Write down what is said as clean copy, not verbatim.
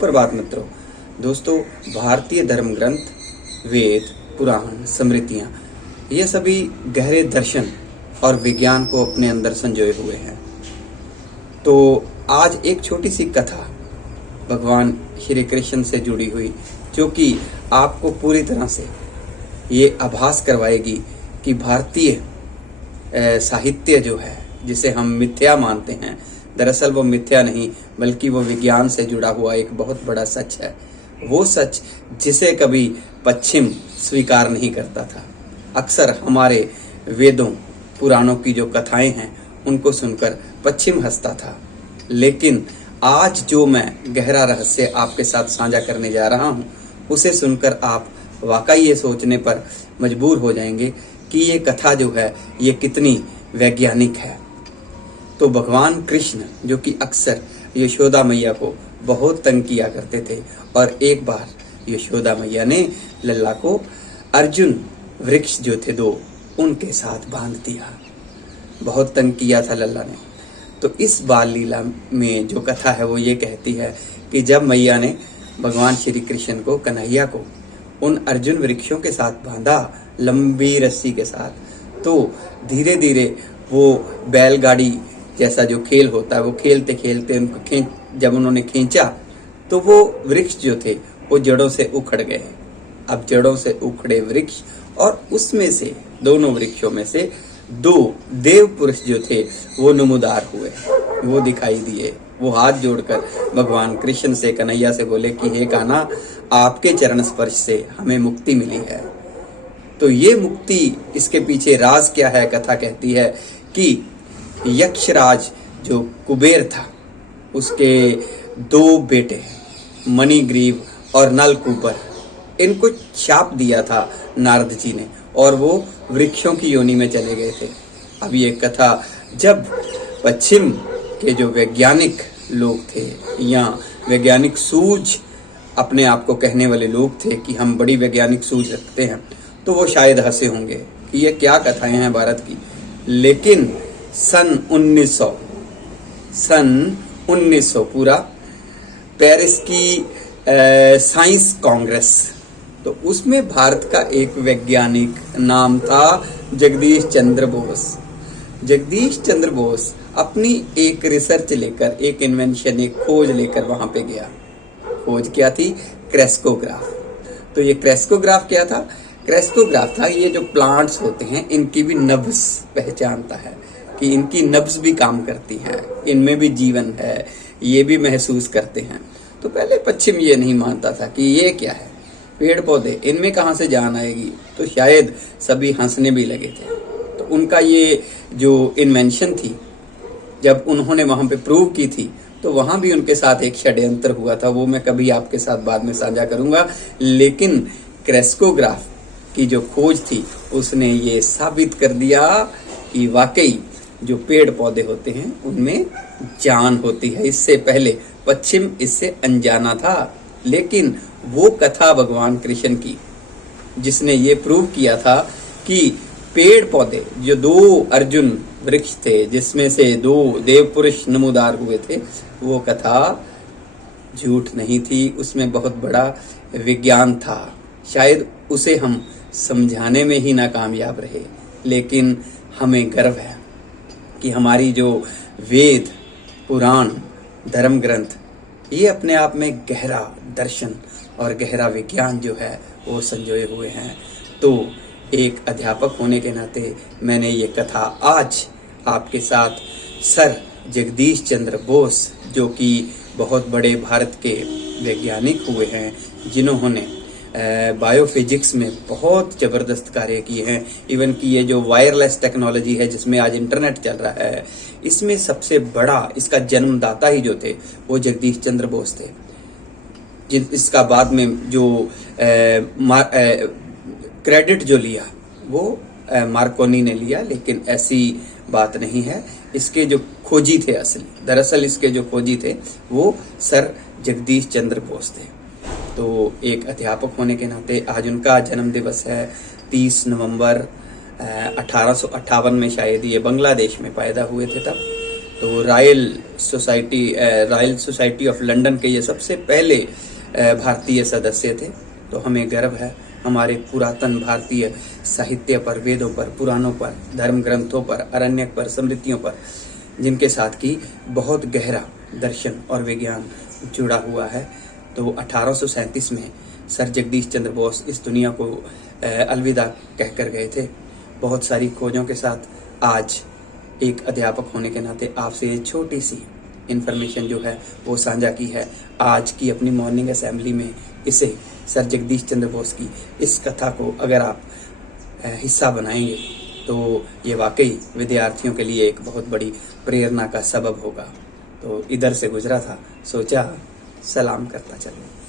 सुप्रभात मित्रों। दोस्तों, भारतीय धर्म ग्रंथ, वेद, पुराण, स्मृतियां, ये सभी गहरे दर्शन और विज्ञान को अपने अंदर संजोए हुए हैं। तो आज एक छोटी सी कथा भगवान श्री कृष्ण से जुड़ी हुई, जो कि आपको पूरी तरह से ये आभास करवाएगी कि भारतीय साहित्य जो है, जिसे हम मिथ्या मानते हैं, दरअसल वो मिथ्या नहीं बल्कि वो विज्ञान से जुड़ा हुआ एक बहुत बड़ा सच है। वो सच जिसे कभी पश्चिम स्वीकार नहीं करता था। अक्सर हमारे वेदों पुराणों की जो कथाएं हैं उनको सुनकर पश्चिम हंसता था, लेकिन आज जो मैं गहरा रहस्य आपके साथ साझा करने जा रहा हूं, उसे सुनकर आप वाकई ये सोचने पर मजबूर हो जाएंगे कि ये कथा जो है ये कितनी वैज्ञानिक है। तो भगवान कृष्ण, जो कि अक्सर यशोदा मैया को बहुत तंग किया करते थे, और एक बार यशोदा मैया ने लल्ला को अर्जुन वृक्ष जो थे दो, उनके साथ बांध दिया। बहुत तंग किया था लल्ला ने। तो इस बाल लीला में जो कथा है वो ये कहती है कि जब मैया ने भगवान श्री कृष्ण को, कन्हैया को, उन अर्जुन वृक्षों के साथ बांधा लंबी रस्सी के साथ, तो धीरे धीरे वो बैलगाड़ी जैसा जो खेल होता है, वो खेलते खेलते उनको जब उन्होंने खींचा तो वो वृक्ष जो थे वो जड़ों से उखड़ गए। अब जड़ों से उखड़े वृक्ष, और उसमें से, दोनों वृक्षों में से दो देव पुरुष जो थे वो नमूदार हुए, वो दिखाई दिए। वो हाथ जोड़कर भगवान कृष्ण से, कन्हैया से बोले कि हे कान्हा, आपके चरण स्पर्श से हमें मुक्ति मिली है। तो ये मुक्ति, इसके पीछे राज क्या है? कथा कहती है कि यक्षराज जो कुबेर था, उसके दो बेटे मणिग्रीव और नलकूबर, इनको शाप दिया था नारद जी ने, और वो वृक्षों की योनि में चले गए थे। अब ये कथा जब पश्चिम के जो वैज्ञानिक लोग थे, या वैज्ञानिक सूझ अपने आप को कहने वाले लोग थे कि हम बड़ी वैज्ञानिक सूझ रखते हैं, तो वो शायद हंसे होंगे कि ये क्या कथाएं हैं भारत की। लेकिन सन 1900 पूरा पेरिस की साइंस कांग्रेस, तो उसमें भारत का एक वैज्ञानिक नाम था जगदीश चंद्र बोस। जगदीश चंद्र बोस अपनी एक रिसर्च लेकर, एक इन्वेंशन, एक खोज लेकर वहां पे गया। खोज क्या थी? क्रेस्कोग्राफ। तो ये क्रेस्कोग्राफ क्या था? क्रेस्कोग्राफ था ये जो प्लांट्स होते हैं, इनकी भी नब्ज पहचानता है कि इनकी नब्ज भी काम करती है, इनमें भी जीवन है, ये भी महसूस करते हैं। तो पहले पश्चिम ये नहीं मानता था कि ये क्या है, पेड़ पौधे, इनमें कहाँ से जान आएगी। तो शायद सभी हंसने भी लगे थे। तो उनका ये जो इन्वेंशन थी, जब उन्होंने वहां पे प्रूव की थी, तो वहां भी उनके साथ एक षड्यंत्र हुआ था, वो मैं कभी आपके साथ बाद में साझा करूंगा। लेकिन क्रेस्कोग्राफ की जो खोज थी, उसने ये साबित कर दिया कि वाकई जो पेड़ पौधे होते हैं उनमें जान होती है। इससे पहले पश्चिम इससे अनजाना था। लेकिन वो कथा भगवान कृष्ण की, जिसने ये प्रूव किया था कि पेड़ पौधे, जो दो अर्जुन वृक्ष थे जिसमें से दो देव पुरुष नमूदार हुए थे, वो कथा झूठ नहीं थी, उसमें बहुत बड़ा विज्ञान था। शायद उसे हम समझाने में ही नाकामयाब रहे, लेकिन हमें गर्व है कि हमारी जो वेद, पुराण, धर्म ग्रंथ, ये अपने आप में गहरा दर्शन और गहरा विज्ञान जो है वो संजोए हुए हैं। तो एक अध्यापक होने के नाते मैंने ये कथा आज आपके साथ सर जगदीश चंद्र बोस, जो कि बहुत बड़े भारत के वैज्ञानिक हुए हैं, जिन्होंने बायोफिजिक्स में बहुत ज़बरदस्त कार्य किए हैं। इवन कि ये जो वायरलेस टेक्नोलॉजी है जिसमें आज इंटरनेट चल रहा है, इसमें सबसे बड़ा इसका जन्मदाता ही जो थे वो जगदीश चंद्र बोस थे। इसका बाद में जो क्रेडिट जो लिया वो मार्कोनी ने लिया, लेकिन ऐसी बात नहीं है। इसके जो खोजी थे असली, दरअसल इसके जो खोजी थे वो सर जगदीश चंद्र बोस थे। तो एक अध्यापक होने के नाते आज उनका जन्म दिवस है 30 नवंबर 1858 में, शायद ये बांग्लादेश में पैदा हुए थे तब। तो रॉयल सोसाइटी ऑफ लंदन के ये सबसे पहले भारतीय सदस्य थे। तो हमें गर्व है हमारे पुरातन भारतीय साहित्य पर, वेदों पर, पुराणों पर, धर्म ग्रंथों पर, अरण्यक पर, स्मृतियों पर, जिनके साथ की बहुत गहरा दर्शन और विज्ञान जुड़ा हुआ है। तो 1837 में सर जगदीश चंद्र बोस इस दुनिया को अलविदा कहकर गए थे। बहुत सारी खोजों के साथ आज एक अध्यापक होने के नाते आपसे ये छोटी सी इन्फॉर्मेशन जो है वो साझा की है। आज की अपनी मॉर्निंग असेंबली में इसे सर जगदीश चंद्र बोस की इस कथा को अगर आप हिस्सा बनाएंगे तो ये वाकई विद्यार्थियों के लिए एक बहुत बड़ी प्रेरणा का सबब होगा। तो इधर से गुजरा था, सोचा सलाम करता चलूं।